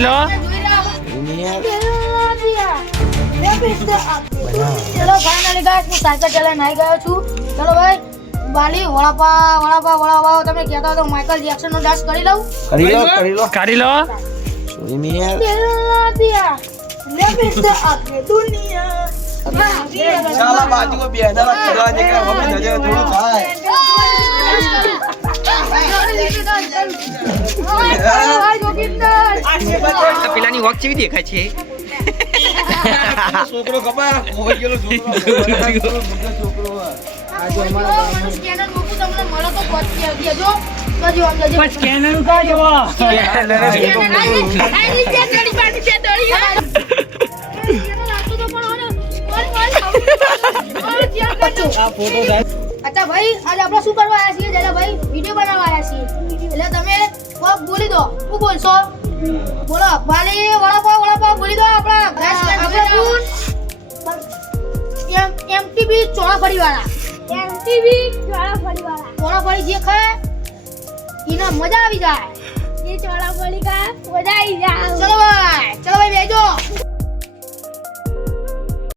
લો ચલો finally guys હું cycle ચલાવીને આવી ગયો છું. ચલો ભાઈ બાલી વડાપાવ તમે કહેતા તો માઇકલ જેક્સન નો ડાન્સ કરી લઉં. કાઢી લો ચાલા બાજુમાં બેહના કરવા દેખા હવે નજર થોડું થાય પેલાની વોક કેવી દેખાય છે છોકરો કપા કોઈ ગયેલો છોકરો સ્કેનર મૂકું તમને મળો તો પહોંચી દેજો. સ્કેનર ઉતારજો અચ્છા ભાઈ આજે આપણે શું કરવા આવ્યા છીએ દાદા ભાઈ વિડિયો બનાવવા આવ્યા છીએ એટલે તમે કોક બોલી દો. શું બોલશો? બોલો બાલી વડાપાવ બોલી દો. આપણા એમટીવી ચોળાફળી વાળા ચોળાફળી જે ખાય એને મજા આવી જાય. ચલો ભાઈ બેજો.